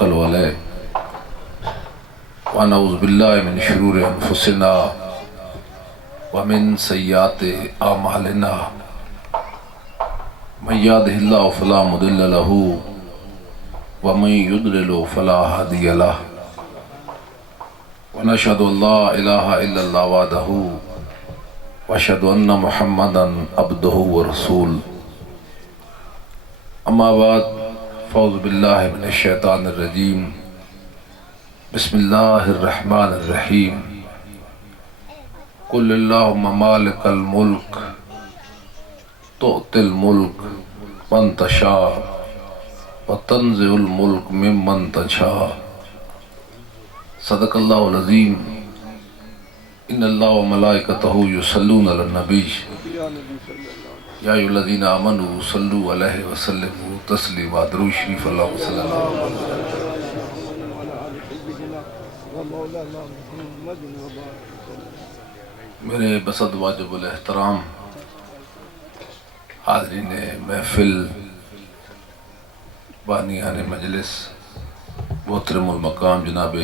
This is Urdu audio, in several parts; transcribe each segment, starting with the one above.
توکل علیہ ونعوذ باللہ من شرور انفسنا ومن سیئات اعمالنا من یهده اللہ فلا مضل له ومن یضلل فلا ہادی له ونشهد ان لا الہ الا اللہ وحدہ واشهد ان محمدا عبدہ ورسولہ اما بعد فاعوذ باللہ من الشیطان الرجیم بسم اللہ الرحمن الرحیم قل اللہم مالک الملک تؤتی الملک من تشاء وتنزع الملک ممن تشاء صدق اللہ العظیم ان اللہ وملائکتہ یصلون علی النبی یا ایھا الذین آمنوا صلوا علیہ وسلموا تسلیما درود شریف اللہم صلی اللہ علیہ وسلم۔ میرے بسد واجب الاحترام حاضرین محفل، بانیان مجلس، محترم المقام جناب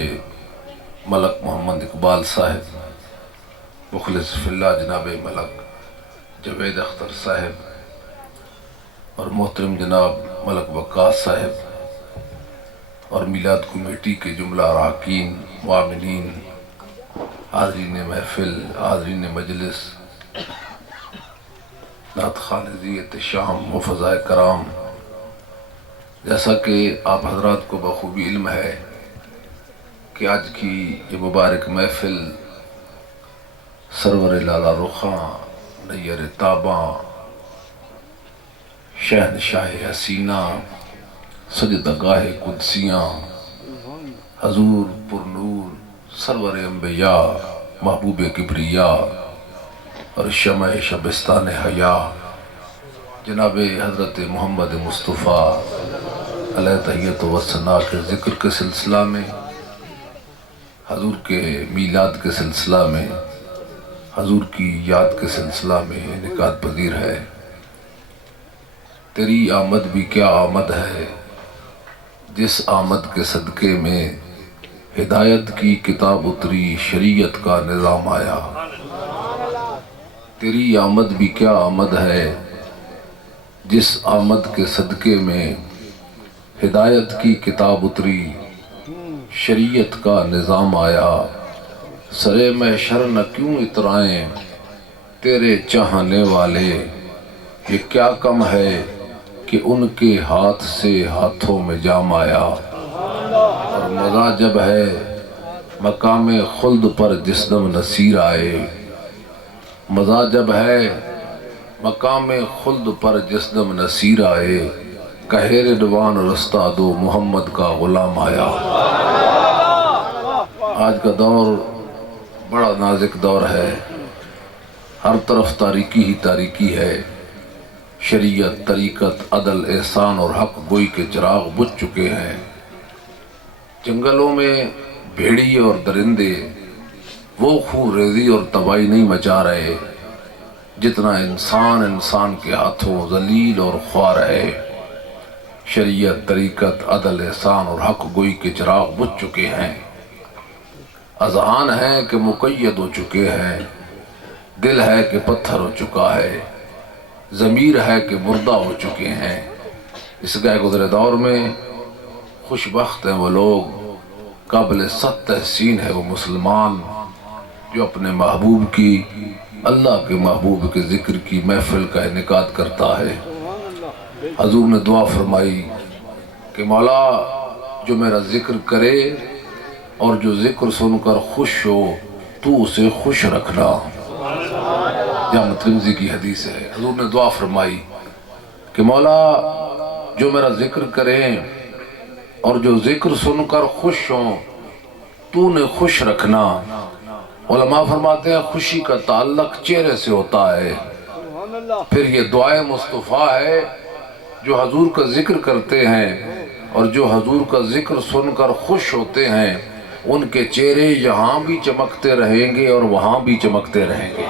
ملک محمد اقبال صاحب، مخلص فی اللہ جناب ملک جوید اختر صاحب، اور محترم جناب ملک وقاص صاحب، اور میلاد کمیٹی کے جملہ اراکین، معاونین، حاضرین محفل، حاضرین مجلس، نعت خوان حضرت شام، حفظائے کرام، جیسا کہ آپ حضرات کو بخوبی علم ہے کہ آج کی یہ مبارک محفل سرور لالا رخاں، نیر تاباں، شہنشاہ حسینہ، سجدہ گاہ قدسیاں، حضور پرنور سرور انبیاء، محبوب کبریاء اور شمع شبستان حیا جناب حضرت محمد مصطفیٰ علیہ تحیت و ثنا کے ذکر کے سلسلہ میں، حضور کے میلاد کے سلسلہ میں، حضور کی یاد کے سلسلہ میں انعقاد پذیر ہے۔ تیری آمد بھی کیا آمد ہے جس آمد کے صدقے میں ہدایت کی کتاب اتری، شریعت کا نظام آیا۔ تیری آمد بھی کیا آمد ہے جس آمد کے صدقے میں ہدایت کی کتاب اتری، شریعت کا نظام آیا۔ سرے محشر نہ کیوں اترائیں تیرے چاہنے والے، یہ کیا کم ہے کہ ان کے ہاتھ سے ہاتھوں میں جام آیا۔ اور مزہ جب ہے مقام خلد پر جس دم نصیر آئے، مزہ جب ہے مقام خلد پر جس دم نصیر آئے، کہے رضوان رستہ دو محمد کا غلام آیا۔ آج کا دور بڑا نازک دور ہے، ہر طرف تاریکی ہی تاریکی ہے۔ شریعت، طریقت، عدل، احسان اور حق گوئی کے چراغ بجھ چکے ہیں۔ جنگلوں میں بھیڑی اور درندے وہ خون ریزی اور تباہی نہیں مچا رہے جتنا انسان کے ہاتھوں ذلیل اور خوار ہے۔ شریعت، طریقت، عدل، احسان اور حق گوئی کے چراغ بجھ چکے ہیں۔ اذہان ہیں کہ مقید ہو چکے ہیں، دل ہے کہ پتھر ہو چکا ہے، ضمیر ہے کہ مردہ ہو چکے ہیں۔ اس گئے گزرے دور میں خوش بخت ہیں وہ لوگ، قابل صد تحسین ہے وہ مسلمان، جو اپنے محبوب کی، اللہ کے محبوب کے ذکر کی محفل کا انعقاد کرتا ہے۔ حضور نے دعا فرمائی کہ مولا جو میرا ذکر کرے اور جو ذکر سن کر خوش ہو تو اسے خوش رکھنا۔ جامع ترمذی کی حدیث ہے۔ حضور نے دعا فرمائی کہ مولا جو میرا ذکر کریں اور جو ذکر سن کر خوش ہوں تو انہیں خوش رکھنا۔ علماء فرماتے ہیں خوشی کا تعلق چہرے سے ہوتا ہے، پھر یہ دعائے مصطفیٰ ہے جو حضور کا ذکر کرتے ہیں اور جو حضور کا ذکر سن کر خوش ہوتے ہیں ان کے چہرے یہاں بھی چمکتے رہیں گے اور وہاں بھی چمکتے رہیں گے۔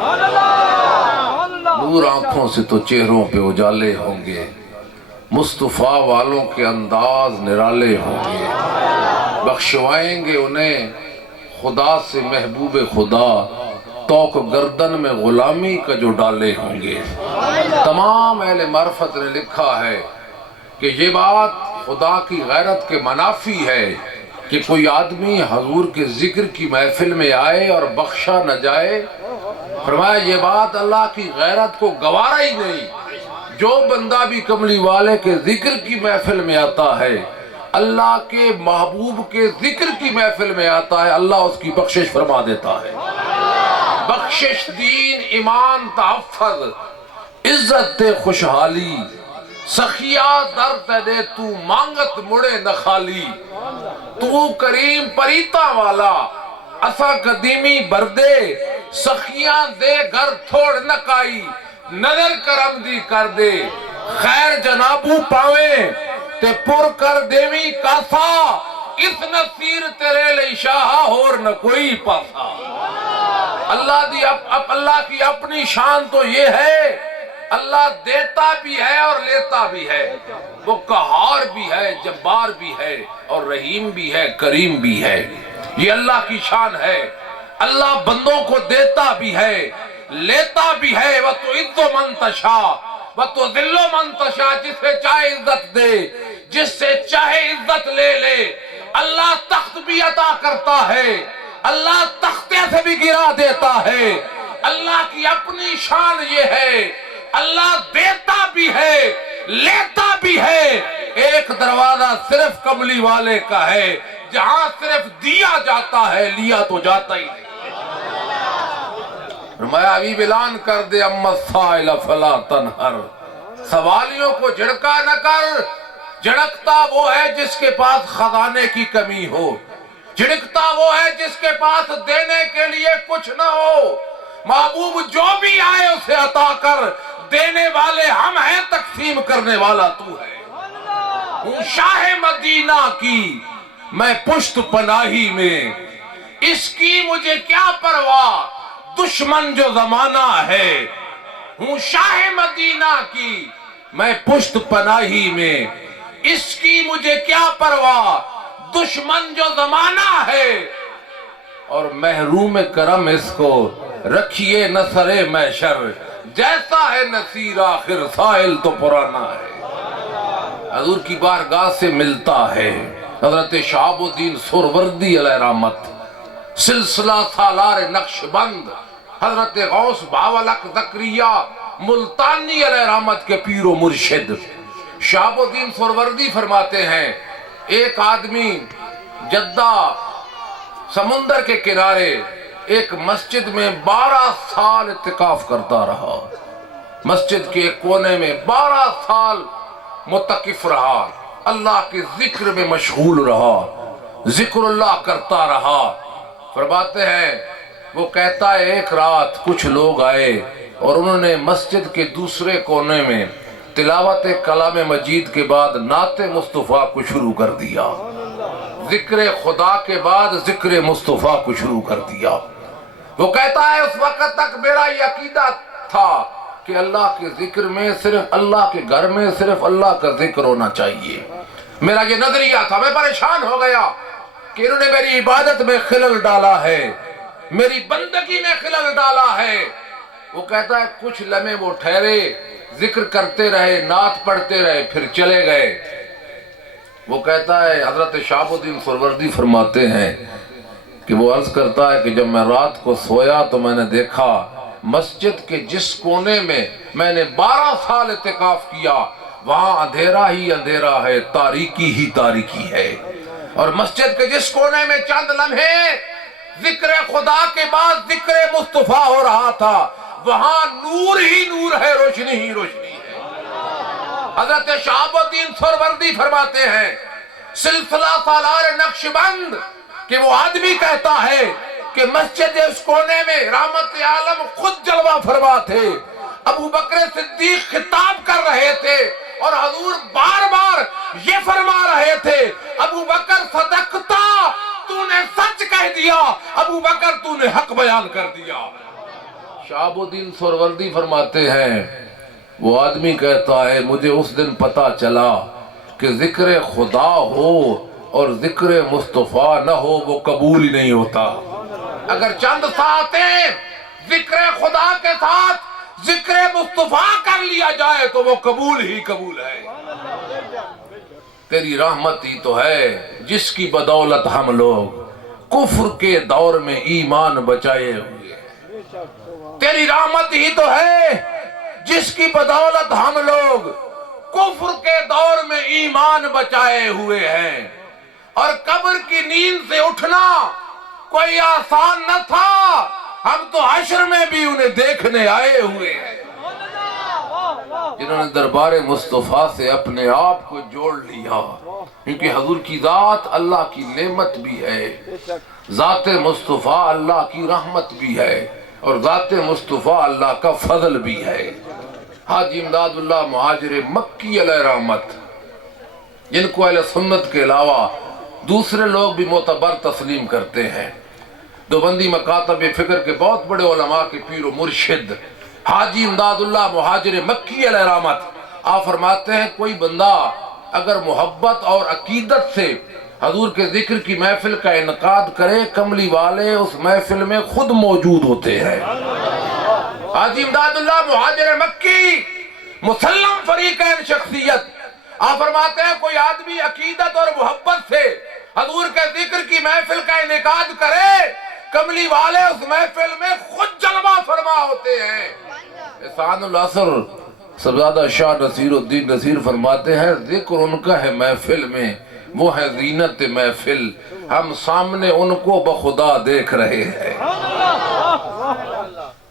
نور آنکھوں سے تو چہروں پہ اجالے ہوں گے، مصطفیٰ والوں کے انداز نرالے ہوں گے۔ بخشوائیں گے انہیں خدا سے محبوب خدا توق گردن میں غلامی کا جو ڈالے ہوں گے۔ تمام اہل معرفت نے لکھا ہے کہ یہ بات خدا کی غیرت کے منافی ہے کہ کوئی آدمی حضور کے ذکر کی محفل میں آئے اور بخشا نہ جائے۔ فرمایا یہ بات اللہ کی غیرت کو گوارا ہی نہیں۔ جو بندہ بھی کملی والے کے ذکر کی محفل میں آتا ہے، اللہ کے محبوب کے ذکر کی محفل میں آتا ہے، اللہ اس کی بخشش فرما دیتا ہے۔ بخشش، دین، ایمان، تحفظ، عزت خوشحالی، سخیا درد دے تو مانگت مڑے نہ خالی، تو کریم پریتا والا اسا قدیمی بردے، سخیاں دے گھر تھوڑ نہ کائی، نظر کرم دی کر دے، خیر جنابو پاویں تے پر کر دیویں کاسا، اس نصیر تیرے لئی شاہا ہور نہ کوئی پاسا۔ اللہ کی اپنی شان تو یہ ہے، اللہ دیتا بھی ہے اور لیتا بھی ہے، وہ قہار بھی ہے، جبار بھی ہے، اور رحیم بھی ہے، کریم بھی ہے۔ یہ اللہ کی شان ہے۔ اللہ بندوں کو دیتا بھی ہے، لیتا بھی ہے۔ وَتُعِزُّ مَن تَشَاءُ وَتُذِلُّ مَن تَشَاء، جس سے چاہے عزت دے، جس سے چاہے عزت لے لے۔ اللہ تخت بھی عطا کرتا ہے، اللہ تختے سے بھی گرا دیتا ہے۔ اللہ کی اپنی شان یہ ہے، اللہ دیتا بھی ہے، لیتا بھی ہے۔ ایک دروازہ صرف کملی والے کا ہے، جہاں صرف دیا جاتا ہے، لیا تو جاتا ہی نہیں۔ فرمایا ابھی اعلان کر دے اما السائل فلا تنہر، سوالیوں کو جھڑکا نہ کر۔ جھڑکتا وہ ہے جس کے پاس خزانے کی کمی ہو، جھڑکتا وہ ہے جس کے پاس دینے کے لیے کچھ نہ ہو۔ محبوب جو بھی آئے اسے عطا کر، دینے والے ہم ہیں، تقسیم کرنے والا تو ہے۔ ہوں شاہ مدینہ کی میں پشت پناہی میں، اس کی مجھے کیا پرواہ دشمن جو زمانہ ہے۔ ہوں شاہ مدینہ کی میں پشت پناہی میں، اس کی مجھے کیا پرواہ دشمن جو زمانہ ہے۔ اور محروم کرم اس کو رکھیے نثر محشر، جیسا ہے نصیر آخر سائل تو پرانا ہے۔ حضور کی بارگاہ سے ملتا ہے حضرت شہاب الدین سہروردی علیہ رحمت، سلسلہ سالار نقش بند، حضرت غوث بہاولق زکریا ملتانی علیہ رحمت کے پیر و مرشد۔ شہاب الدین سہروردی فرماتے ہیں ایک آدمی جدہ سمندر کے کنارے ایک مسجد میں 12 سال اعتکاف کرتا رہا، مسجد کے ایک کونے میں 12 سال متقف رہا، اللہ کے ذکر میں مشغول رہا، ذکر اللہ کرتا رہا۔ فرماتے ہیں وہ کہتا ہے ایک رات کچھ لوگ آئے اور انہوں نے مسجد کے دوسرے کونے میں تلاوت کلام مجید کے بعد نعت مصطفیٰ کو شروع کر دیا، ذکر خدا کے بعد ذکر مصطفیٰ کو شروع کر دیا۔ وہ کہتا ہے اس وقت تک میرا یہ عقیدہ تھا کہ اللہ کے ذکر میں صرف اللہ کے گھر میں صرف اللہ کا ذکر ہونا چاہیے، میرا یہ نظریہ تھا۔ میں پریشان ہو گیا کہ انہوں نے میری عبادت میں خلل ڈالا ہے، میری بندگی میں خلل ڈالا ہے۔ وہ کہتا ہے کچھ لمحے وہ ٹھہرے، ذکر کرتے رہے، نعت پڑھتے رہے، پھر چلے گئے۔ وہ کہتا ہے حضرت شہاب الدین سہروردی فرماتے ہیں کہ وہ عرض کرتا ہے کہ جب میں رات کو سویا تو میں نے دیکھا مسجد کے جس کونے میں نے 12 سال اعتکاف کیا وہاں اندھیرا ہی اندھیرا ہے، تاریکی ہی تاریکی ہے، اور مسجد کے جس کونے میں چند لمحے ذکر خدا کے بعد ذکر مصطفیٰ ہو رہا تھا وہاں نور ہی نور ہے، روشنی ہی روشنی ہے۔ حضرت شہاب الدین سہروردی فرماتے ہیں سلسلہ سالار نقش بند کہ وہ آدمی کہتا ہے کہ مسجد اس کونے میں رحمت عالم خود جلوہ فرما تھے، ابو بکر صدیق خطاب کر رہے تھے اور حضور بار بار یہ فرما رہے تھے ابو بکر صدقتا، تو نے سچ کہہ دیا، ابو بکر تو نے حق بیان کر دیا۔ شہاب الدین سہروردی فرماتے ہیں وہ آدمی کہتا ہے مجھے اس دن پتا چلا کہ ذکر خدا ہو اور ذکر مصطفیٰ نہ ہو وہ قبول ہی نہیں ہوتا۔ اگر چند ساعتیں ذکر خدا کے ساتھ ذکر مصطفیٰ کر لیا جائے تو وہ قبول ہی قبول ہے۔ تیری رحمت ہی تو ہے جس کی بدولت ہم لوگ کفر کے دور میں ایمان بچائے ہوئے ہیں۔ تیری رحمت ہی تو ہے جس کی بدولت ہم لوگ کفر کے دور میں ایمان بچائے ہوئے ہیں، اور قبر کی نیند سے اٹھنا کوئی آسان نہ تھا، ہم تو حشر میں بھی انہیں دیکھنے آئے ہوئے ہیں، جنہوں نے دربار مصطفیٰ سے اپنے آپ کو جوڑ لیا، کیونکہ حضور کی ذات اللہ کی نعمت بھی ہے، ذات مصطفیٰ اللہ کی رحمت بھی ہے، اور ذات مصطفیٰ اللہ کا فضل بھی ہے۔ حاجی امداد اللہ مہاجر مکی علیہ رحمت، جن کو اہل سنت کے علاوہ دوسرے لوگ بھی معتبر تسلیم کرتے ہیں، دیوبندی مکاتب فکر کے بہت بڑے علماء کے پیر و مرشد حاجی امداد اللہ مہاجر مکی علیہ رحمت، آپ فرماتے ہیں کوئی بندہ اگر محبت اور عقیدت سے حضور کے ذکر کی محفل کا انعقاد کرے، کملی والے اس محفل میں خود موجود ہوتے ہیں۔ حاجی امداد اللہ مہاجر مکی مسلم فریقین شخصیت، آپ فرماتے ہیں کوئی آدمی عقیدت اور محبت سے حضور کے ذکر کی محفل کا انعقاد کرے، کملی والے اس محفل میں خود جلوہ فرما ہوتے ہیں۔ احسان العصر سرزادہ شاہ نصیر الدین نصیر فرماتے ہیں ذکر ان کا ہے محفل میں، وہ ہے زینت محفل، ہم سامنے ان کو بخدا دیکھ رہے ہیں۔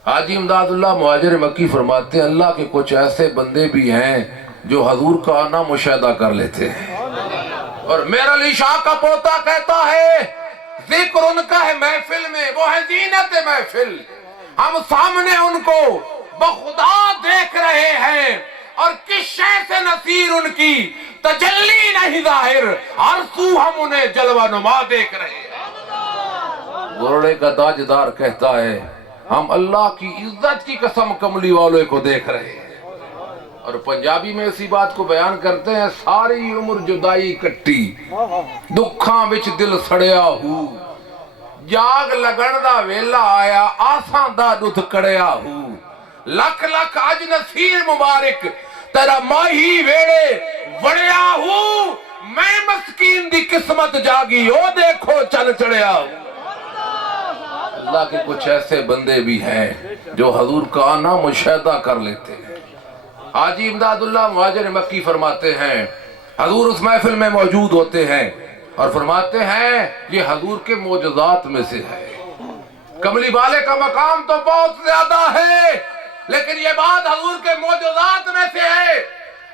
حاجی امداد اللہ مہاجر مکی فرماتے ہیں اللہ کے کچھ ایسے بندے بھی ہیں جو حضور کا آنا مشاہدہ کر لیتے ہیں، اور میرا علی شاہ کا پوتا کہتا ہے ذکر ان کا ہے محفل میں، وہ ہے زینت محفل، ہم سامنے ان کو بخدا دیکھ رہے ہیں، اور کس شے سے نصیر ان کی تجلی نہیں ظاہر، ہر سو ہم انہیں جلوہ نما دیکھ رہے ہیں۔ گھوڑے کا تاجدار کہتا ہے ہم اللہ کی عزت کی قسم کملی والے کو دیکھ رہے ہیں، اور پنجابی میں اسی بات کو بیان کرتے ہیں ساری عمر جدائی کٹی، دکھاں وچ دل سڑیا ہو، جاگ لگن دا ویلا آیا آساں دا دودھ کڑیا ہو، لکھ لکھ اج نصیر مبارک تیرا ماہی ویڑے وڑیا ہو، میں مسکین دی قسمت جاگی او دیکھو چل چڑیا ہو۔ اللہ کے کچھ ایسے بندے بھی ہیں جو حضور کا آنا مشاہدہ کر لیتے ہیں۔ حاجی امداد اللہ مہاجر مکی فرماتے ہیں حضور اس محفل میں موجود ہوتے ہیں اور فرماتے ہیں یہ حضور کے معجزات میں سے ہے۔ کملی والے کا مقام تو بہت زیادہ ہے، لیکن یہ بات حضور کے معجزات میں سے ہے۔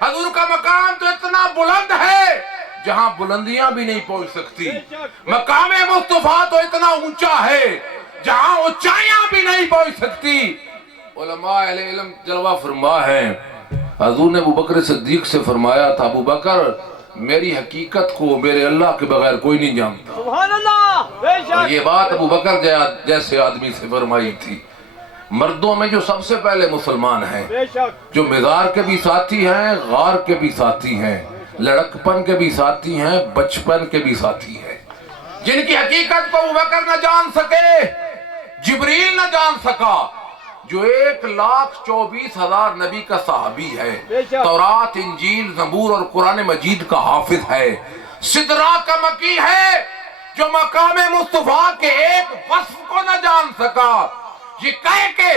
حضور کا مقام تو اتنا بلند ہے جہاں بلندیاں بھی نہیں پہنچ سکتی، مقام مصطفیٰ تو اتنا اونچا ہے جہاں اونچائیاں بھی نہیں پہنچ سکتی۔ علماء اہل علم جلوہ فرما ہے، حضور نے ابو بکر صدیق سے فرمایا تھا ابو بکر میری حقیقت کو میرے اللہ کے بغیر کوئی نہیں جانتا، سبحان اللہ، اور یہ بات ابو بکر جیسے آدمی سے فرمائی تھی۔ مردوں میں جو سب سے پہلے مسلمان ہیں، جو مزار کے بھی ساتھی ہیں، غار کے بھی ساتھی ہیں، لڑکپن کے بھی ساتھی ہیں، بچپن کے بھی ساتھی ہیں، جن کی حقیقت کو ابو بکر نہ جان سکے، جبریل نہ جان سکا، جو 1,24,000 نبی کا صحابی ہے، تورات انجیل زبور اور قرآن مجید کا حافظ ہے، سدرہ کا مکی ہے، جو مقام مصطفیٰ کے ایک وصف کو نہ جان سکا، یہ کہہ کے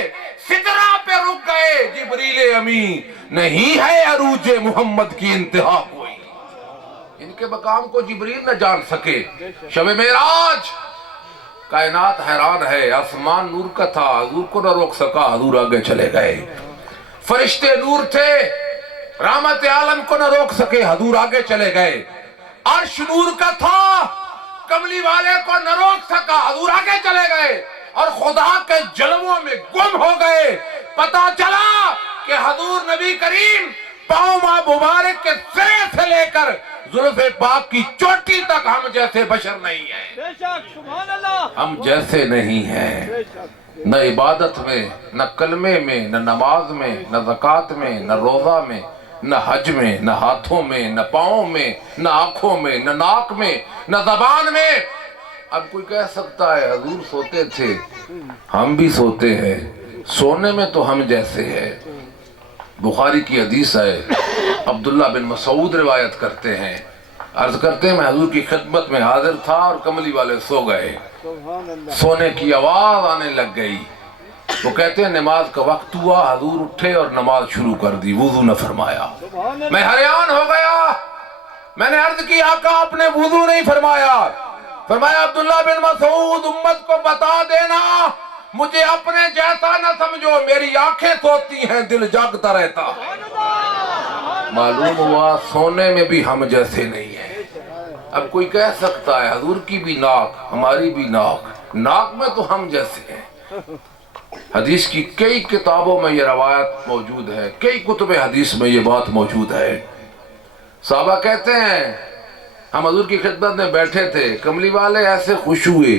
سدرہ پہ رک گئے جبریل امین نہیں ہے عروج محمد کی انتہا کوئی، ان کے مقام کو جبریل نہ جان سکے۔ شب معراج کائنات حیران ہے، آسمان نور کا تھا، حضور کو نہ روک سکا، حضور آگے چلے گئے، فرشتے نور تھے، رحمت عالم کو نہ روک سکے، حضور آگے چلے گئے، عرش نور کا تھا، کملی والے کو نہ روک سکا، حضور آگے چلے گئے، اور خدا کے جلووں میں گم ہو گئے۔ پتا چلا کہ حضور نبی کریم پاؤں مبارک کے سرے سے لے کر زلف پاک کی چوٹی تک ہم جیسے بشر نہیں ہیں، بے شک، سبحان اللہ، ہم جیسے نہیں ہیں، نہ عبادت میں، نہ کلمے میں، نہ نماز میں، نہ زکوٰۃ میں، نہ روزہ میں، نہ حج میں، نہ ہاتھوں میں، نہ پاؤں میں، نہ آنکھوں میں، نہ ناک میں، نہ زبان میں۔ اب کوئی کہہ سکتا ہے حضور سوتے تھے، ہم بھی سوتے ہیں، سونے میں تو ہم جیسے ہیں۔ بخاری کی حدیث ہے، عبداللہ بن مسعود روایت کرتے ہیں، عرض کرتے ہیں میں حضور کی خدمت میں حاضر تھا اور کملی والے سو گئے، سونے کی آواز آنے لگ گئی۔ وہ کہتے ہیں نماز کا وقت ہوا، حضور اٹھے اور نماز شروع کر دی، وضو نہ فرمایا۔ میں حیران ہو گیا، میں نے عرض کی آقا آپ نے وضو نہیں فرمایا۔ فرمایا عبداللہ بن مسعود امت کو بتا دینا مجھے اپنے جیسا نہ سمجھو، میری آنکھیں سوتی ہیں دل جاگتا رہتا ہے۔ معلوم ہوا سونے میں بھی ہم جیسے نہیں ہیں۔ اب کوئی کہہ سکتا ہے حضور کی بھی ناک، ہماری بھی ناک، ناک میں تو ہم جیسے ہیں۔ حدیث کی کئی کتابوں میں یہ روایت موجود ہے، کئی کتب حدیث میں یہ بات موجود ہے۔ صحابہ کہتے ہیں ہم حضور کی خدمت میں بیٹھے تھے، کملی والے ایسے خوش ہوئے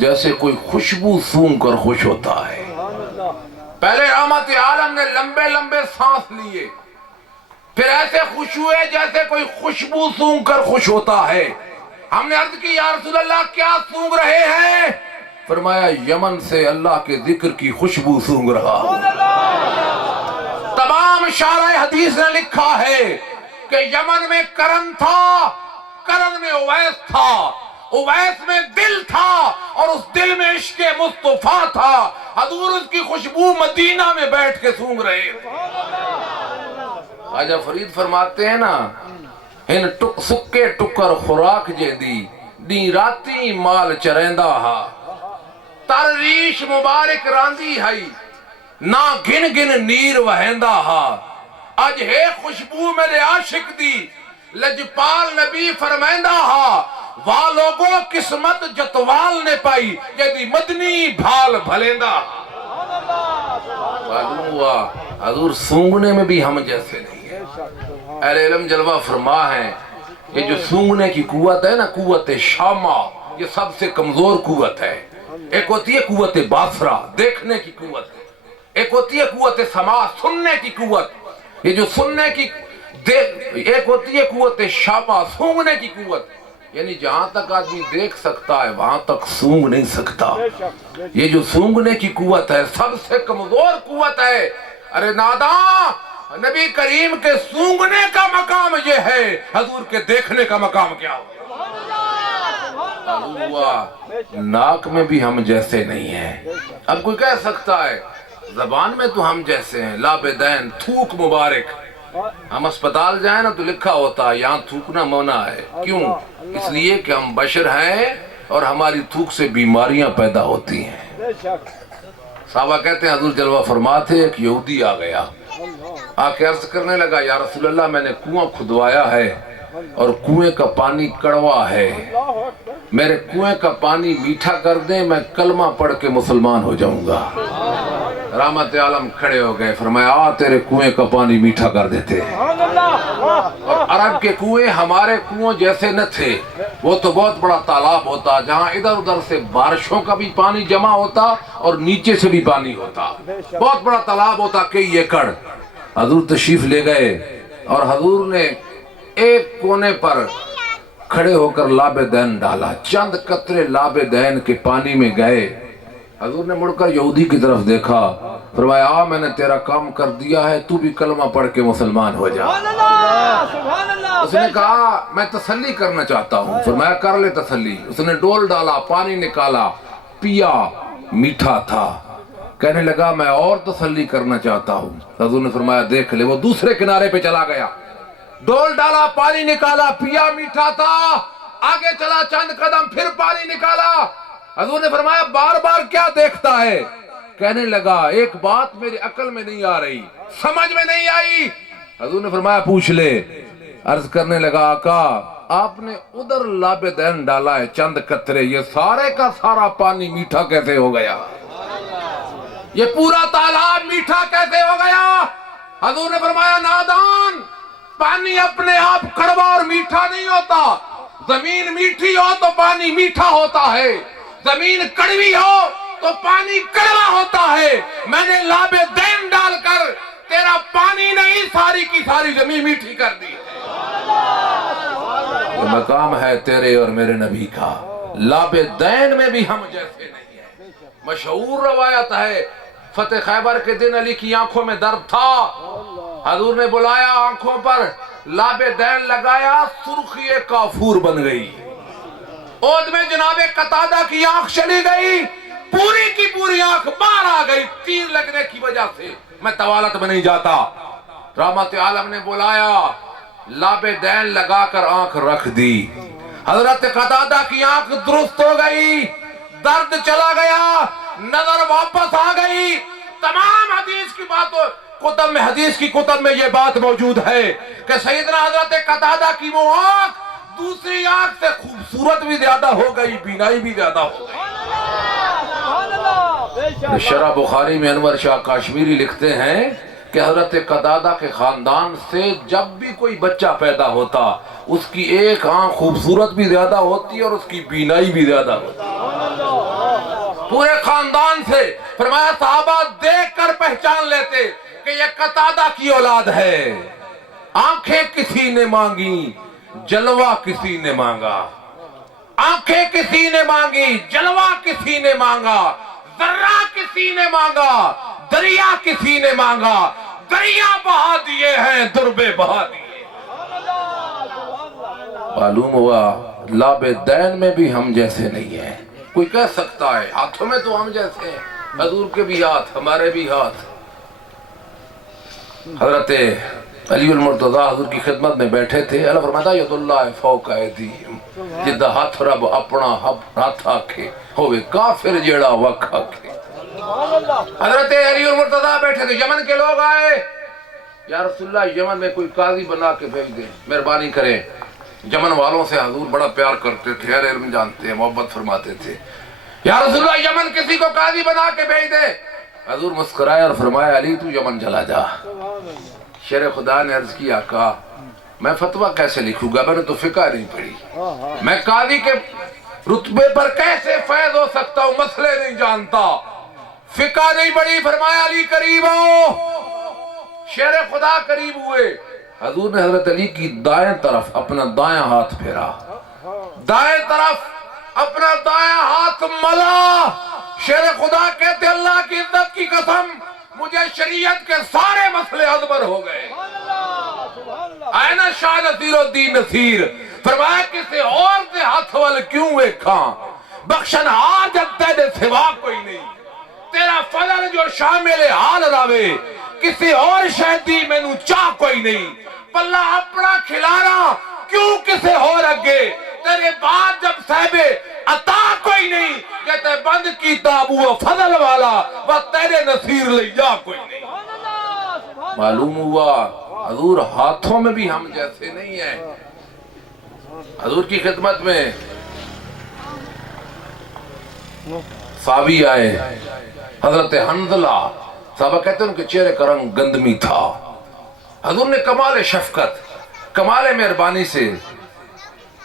جیسے کوئی خوشبو سونگھ کر خوش ہوتا ہے۔ پہلے رحمت عالم نے لمبے لمبے سانس لیے، پھر ایسے خوش ہوئے جیسے کوئی خوشبو سونگھ کر خوش ہوتا ہے۔ ہم نے عرض کی یا رسول اللہ کیا سونگھ رہے ہیں؟ فرمایا یمن سے اللہ کے ذکر کی خوشبو سونگھ رہا ہوں۔ تمام شارح حدیث نے لکھا ہے کہ یمن میں کرن تھا، کرن میں اویس تھا، اویس میں دل تھا اور اس دل میں عشق مصطفیٰ تھا۔ حضور اس کی خوشبو مدینہ میں بیٹھ کے سونگھ رہے۔ خواجہ فرید فرماتے ہیں نا ہن سکے ٹکر خوراک جے دی ڈی راتی مال چریندہ ہا، تر ریش مبارک راندی ہائی نہ گن گن نیر وہندہ ہا، اج ہے خوشبو میرے عاشق دی لجپال نبی فرمائندہ ہا، واہ لوگوں قسمت جتوال نے پائی یدی مدنی بھال بھلیندہ۔ معلوم ہوا حضور سونگنے میں بھی ہم جیسے نہیں ہیں۔ اہل علم جلوہ فرما ہے یہ جو سونگنے کی قوت ہے نا، قوت شامہ، یہ سب سے کمزور قوت ہے۔ ایک ہوتی ہے قوت باصرہ، دیکھنے کی قوت، ایک ہوتی ہے قوت سماع، سننے کی قوت۔ یہ جو سننے کی ایک ہوتی ہے قوت شامہ، سونگنے کی قوت، یعنی جہاں تک آدمی دیکھ سکتا ہے وہاں تک سونگ نہیں سکتا۔ یہ جو سونگنے کی قوت ہے سب سے کمزور قوت ہے۔ ارے ناداں، نبی کریم کے سونگنے کا مقام یہ ہے، حضور کے دیکھنے کا مقام کیا ہو؟ ہوا ناک میں بھی ہم جیسے نہیں ہیں۔ اب کوئی کہہ سکتا ہے زبان میں تو ہم جیسے ہیں، لابدین تھوک مبارک، ہم اسپتال جائیں نا تو لکھا ہوتا ہے یہاں تھوکنا منع ہے۔ کیوں؟ اس لیے کہ ہم بشر ہیں اور ہماری تھوک سے بیماریاں پیدا ہوتی ہیں۔ صحابہ کہتے ہیں حضور جلوہ فرما تھے، ایک یہودی آ گیا، آ کے عرض کرنے لگا یا رسول اللہ میں نے کنواں کھدوایا ہے اور کنویں کا پانی کڑوا ہے، میرے کنویں کا پانی میٹھا کر دیں، میں کلمہ پڑھ کے مسلمان ہو جاؤں گا۔ رحمت عالم کھڑے ہو گئے، فرمایا آ تیرے کنویں کا پانی میٹھا کر دیتے ہیں۔ اور عرب کے کنویں ہمارے کنویں جیسے نہ تھے، وہ تو بہت بڑا تالاب ہوتا جہاں ادھر ادھر سے بارشوں کا بھی پانی جمع ہوتا اور نیچے سے بھی پانی ہوتا، بہت بڑا تالاب ہوتا کئی ایکڑ۔ حضور تشریف لے گئے اور حضور نے ایک کونے پر کھڑے ہو کر لابدین ڈالا، چند قطرے لابدین کے پانی میں گئے۔ حضور نے مڑ کر یہودی کی طرف دیکھا، فرمایا آ میں نے تیرا کام کر دیا ہے، تو بھی کلمہ پڑھ کے مسلمان ہو جا۔ اس نے کہا میں تسلی کرنا چاہتا ہوں، فرمایا کر لے تسلی۔ اس نے ڈول ڈالا، پانی نکالا، پیا، میٹھا تھا۔ کہنے لگا میں اور تسلی کرنا چاہتا ہوں۔ حضور نے فرمایا دیکھ لے۔ وہ دوسرے کنارے پہ چلا گیا، ڈول ڈالا، پانی نکالا، پیا، میٹھا تھا، آگے چلا چند قدم، پھر پانی نکالا۔ حضور نے فرمایا بار بار کیا دیکھتا ہے؟ کہنے لگا ایک بات میری عقل میں نہیں آ رہی، سمجھ میں نہیں آئی۔ حضور نے فرمایا پوچھ لے۔ عرض کرنے لگا آقا آپ نے ادھر لابدین ڈالا ہے چند قطرے، یہ سارے کا سارا پانی میٹھا کیسے ہو گیا؟ یہ پورا تالاب میٹھا کیسے ہو گیا؟ حضور نے فرمایا نادان، پانی اپنے آپ کڑوا اور میٹھا نہیں ہوتا، زمین میٹھی ہو تو پانی میٹھا ہوتا ہے، زمین کڑوی ہو تو پانی کڑوا ہوتا ہے۔ میں نے لابدین ڈال کر تیرا پانی نہیں ساری کی ساری زمین میٹھی کر دی ہے۔ یہ مقام ہے تیرے اور میرے نبی کا، لاب دین میں بھی ہم جیسے نہیں ہیں۔ مشہور روایت ہے فتح خیبر کے دن علی کی آنکھوں میں درد تھا، حضور نے بلایا، آنکھوں پر لاب دین لگایا، سرخی کافور بن گئی۔ عہد میں جناب قتادہ کی آنکھ چلی گئی، پوری کی پوری آنکھ باہر آ گئی تیر لگنے کی وجہ سے۔ میں طوالت میں نہیں جاتا، رحمت عالم نے بلایا، لاب دین لگا کر آنکھ رکھ دی، حضرت قتادہ کی آنکھ درست ہو گئی، درد چلا گیا، نظر واپس آ گئی۔ تمام حدیث کی باتوں کتب میں، حدیث کی کتب میں یہ بات موجود ہے کہ سیدنا حضرت قتادہ کی وہ آنکھ دوسری آنکھ سے خوبصورت بھی زیادہ ہو گئی، بینائی بھی زیادہ ہو گئی۔ شرح بخاری میں انور شاہ کاشمیری لکھتے ہیں کہ حضرت قتادہ کے خاندان سے جب بھی کوئی بچہ پیدا ہوتا، اس کی ایک آنکھ خوبصورت بھی زیادہ ہوتی اور اس کی بینائی بھی زیادہ ہوتی، پورے خاندان سے۔ فرمایا صحابہ دیکھ کر پہچان لیتے کہ یہ قتادہ کی اولاد ہے۔ آنکھیں کسی نے مانگی، جلوہ کسی نے مانگا، آنکھیں کسی نے مانگی، جلوہ کسی نے مانگا، ذرہ کسی نے مانگا، دریا کسی نے مانگا، دریا بہا دیے ہیں، دربے بہا دیے۔ معلوم ہوا لاب دین میں بھی ہم جیسے نہیں ہیں۔ کوئی کہہ سکتا ہے ہاتھوں میں تو ہم جیسے ہیں، حضور کے بھی ہاتھ، ہمارے بھی ہاتھ۔ حضرت علی المرتضیٰ حضور کی خدمت میں بیٹھے تھے، اللہ فرماتا ید اللہ فوق ایدیہم، جدہ ہاتھ رب اپنا ہاتھ آکھے ہوئے کافر جیڑا وقت آکھے۔ حضرت علی المرتضیٰ بیٹھے تھے، یمن کے لوگ آئے، یا رسول اللہ یمن میں کوئی قاضی بنا کے بھیج دیں، مہربانی کریں۔ یمن والوں سے حضور بڑا پیار کرتے تھے، اہل علم جانتے ہیں، محبت فرماتے تھے۔ یا رسول اللہ یمن کسی کو قاضی بنا کے بھیج دیں۔ حضور مسکرائے اور فرمایا علی تو یمن چلا جا۔ شیر خدا نے عرض کیا، آقا میں فتویٰ کیسے لکھوں گا، میں نے تو فقہ نہیں پڑھی، میں قاضی کے رتبے پر کیسے فیض ہو سکتا ہوں، مسئلے نہیں جانتا، فقہ نہیں پڑھی۔ فرمایا علی قریب آؤ، شیر خدا قریب ہوئے۔ حضور نے حضرت علی کی دائیں طرف اپنا دائیں ہاتھ پھیرا، دائیں طرف اپنا دائیں ہاتھ ملا۔ شیر خدا کہتے اللہ کی عزت کی قسم مجھے شریعت کے سارے مسئلے ازبر ہو گئے۔ آئینہ شاہ نصیر الدین نصیر فرمایا کسی اور سے ہاتھ وال کیوں ویکھاں، بخشن ہار جب تیرے سوا کوئی نہیں، تیرا فضل جو شامل حال راوے، کسی اور شہدی میں نو چاہ کوئی نہیں، پلہ اپنا کھلانا کیوں کسے اور اگے، تیرے بعد جب صحبے عطا کوئی نہیں، کہتے بند کی تابو فضل والا وہ تیرے نصیر لیا کوئی نہیں۔ معلوم ہوا حضور ہاتھوں میں بھی ہم جیسے نہیں ہیں۔ حضور کی خدمت میں صحابی آئے، حضرت حنظلہ، صحابہ کہتے ہیں ان کے چہرے کا رنگ گندمی تھا۔ حضور نے کمال شفقت، کمال مہربانی سے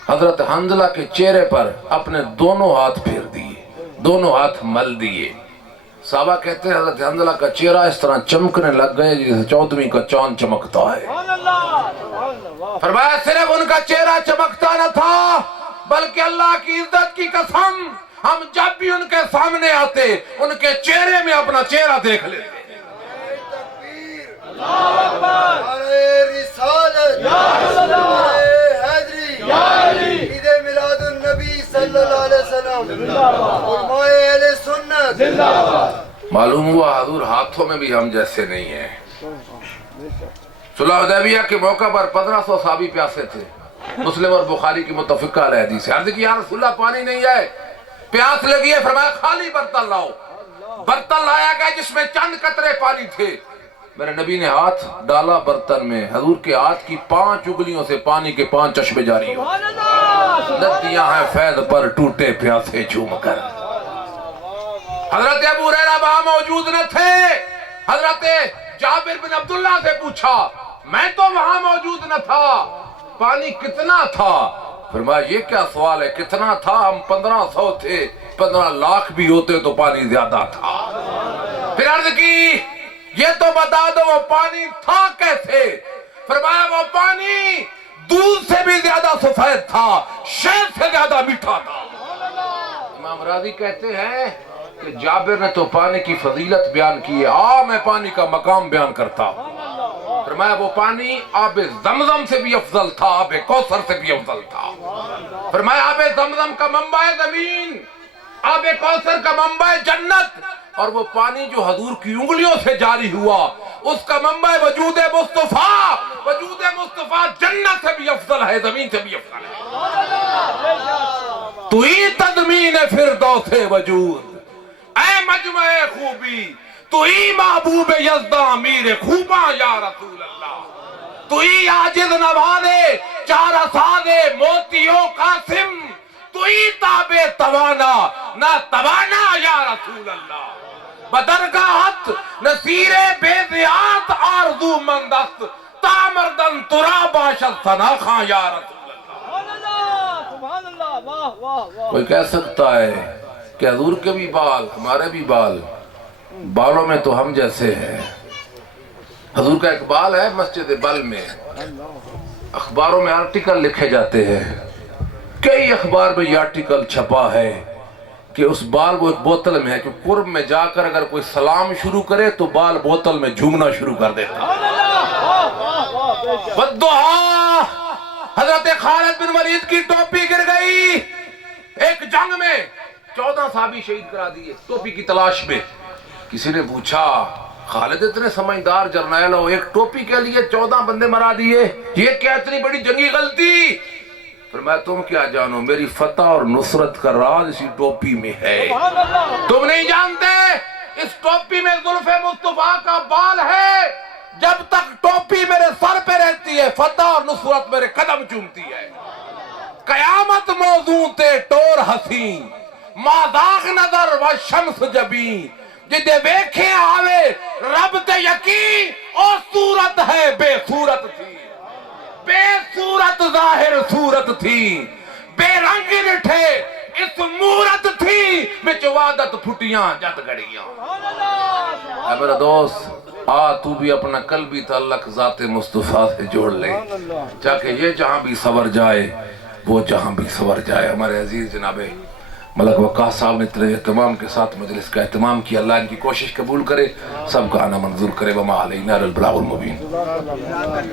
حضرت حنظلہ کے چہرے پر اپنے دونوں ہاتھ پھیر دیے، دونوں ہاتھ مل دیے۔ صحابہ کہتے ہیں حضرت حنظلہ کا چہرہ اس طرح چمکنے لگ گئے جیسے 14ویں کا چاند چمکتا ہے۔ فرمایا صرف ان کا چہرہ چمکتا نہ تھا بلکہ اللہ کی عزت کی قسم ہم جب بھی ان کے سامنے آتے ان کے چہرے میں اپنا چہرہ دیکھ لیتے۔ اللہ اکبر، نعرہ رسالت، نعرہ حیدری، عید میلاد النبی صلی اللہ علیہ وسلم، علماء اہل سنت۔ معلوم ہوا حضور ہاتھوں میں بھی ہم جیسے نہیں ہیں۔ صلح حدیبیہ کے موقع پر 1500 صحابی پیاسے تھے، مسلم اور بخاری کی متفقہ علیہ حدیث ہے۔ عرض کی یا رسول اللہ پانی نہیں ہے، پیاس لگی ہے، فرمایا خالی برتن لاؤ۔ برتن لایا گیا جس میں چند قطرے پانی تھے، میرے نبی نے ہاتھ ڈالا برتن میں، حضور کے ہاتھ کی 5 انگلیوں سے پانی کے 5 چشمے جاری ہو، ندیاں ہیں فیض پر ٹوٹے پیاسے چوم کر۔ حضرت ابو ہریرہ وہاں موجود نہ تھے، حضرت جابر بن عبداللہ سے پوچھا میں تو وہاں موجود نہ تھا، پانی کتنا تھا؟ فرمایا یہ کیا سوال ہے، کتنا تھا؟ ہم 1500 تھے، 15 لاکھ بھی ہوتے تو پانی زیادہ تھا۔ پھر عرض کی یہ تو بتا دو وہ پانی تھا کیسے؟ فرمایا وہ پانی دودھ سے بھی زیادہ سفید تھا، شہد سے زیادہ میٹھا تھا۔ امام راضی کہتے ہیں کہ جابر نے تو پانی کی فضیلت بیان کی ہے، میں پانی کا مقام بیان کرتا ہوں۔ فرمایا وہ پانی آب زمزم سے بھی افضل تھا، آب کوثر سے بھی افضل تھا۔ فرمایا آب زمزم کا منبع زمین، آب کوثر کا منبع جنت، اور وہ پانی جو حضور کی انگلیوں سے جاری ہوا اس کا منبع وجود مصطفیٰ، وجود مصطفیٰ جنت سے بھی افضل ہے، زمین سے بھی افضل ہے۔ تو ہی تضمین فردوس وجود، اے مجمع خوبی، تو ہی محبوب یزداں امیر خوباں یا رسول اللہ، تو ہی عاجز نوازے چارہ سازے موتیوں قاسم، تو ہی تابع توانا نہ توانا یا رسول اللہ، بدرگاہت نصیر بے ذیات آرزو مندست، تامردن ترا باشد ثنا خاں یا رسول اللہ۔ سبحان اللہ، واہ واہ واہ۔ کوئی کہہ سکتا ہے کہ حضور کے بھی بال، ہمارے بھی بال، بالوں میں تو ہم جیسے ہیں۔ حضور کا ایک بال ہے مسجد بل میں، اخباروں میں آرٹیکل لکھے جاتے ہیں، کئی اخبار میں یہ آرٹیکل چھپا ہے کہ اس بال وہ ایک بوتل میں ہے کہ قرب میں جا کر اگر کوئی سلام شروع کرے تو بال بوتل میں جھومنا شروع کر دیتا۔ والدہا، حضرت خالد بن ولید کی ٹوپی گر گئی ایک جنگ میں، 14 صحابی شہید کرا دیے ٹوپی کی تلاش میں۔ کسی نے پوچھا خالد اتنے سمجھدار جرنیل ہو، ایک ٹوپی کے لیے 14 بندے مرا دیے، یہ کیا اتنی بڑی جنگی غلطی؟ فرمایا تم کیا جانو، میری فتح اور نصرت کا راز اسی ٹوپی میں ہے، تم نہیں جانتے اس ٹوپی میں زلف مصطفیٰ کا بال ہے، جب تک ٹوپی میرے سر پہ رہتی ہے فتح اور نصرت میرے قدم چومتی ہے۔ قیامت موضوع تے ٹور حسین، ماداغ نظر و شمس جبین، جدے ویکھے آوے رب تے یقین، او صورت ہے بے صورت تھی، بے صورت ظاہر صورت تھی، بے رنگ نٹھے اس مورت تھی، بچ وعدت پھٹیاں جد گڑیاں۔ اے میرا دوست، تو بھی اپنا قلبی تعلق ذات مصطفیٰ سے جوڑ لے، تاکہ یہ جہاں بھی سور جائے وہ جہاں بھی سور جائے۔ ہمارے عزیز جناب ملک وقاص صاحب نے اتنے اہتمام کے ساتھ مجلس کا اہتمام کیا، اللہ ان کی کوشش قبول کرے، سب کا آنا منظور کرے، وما علینا الا البلاغ المبین۔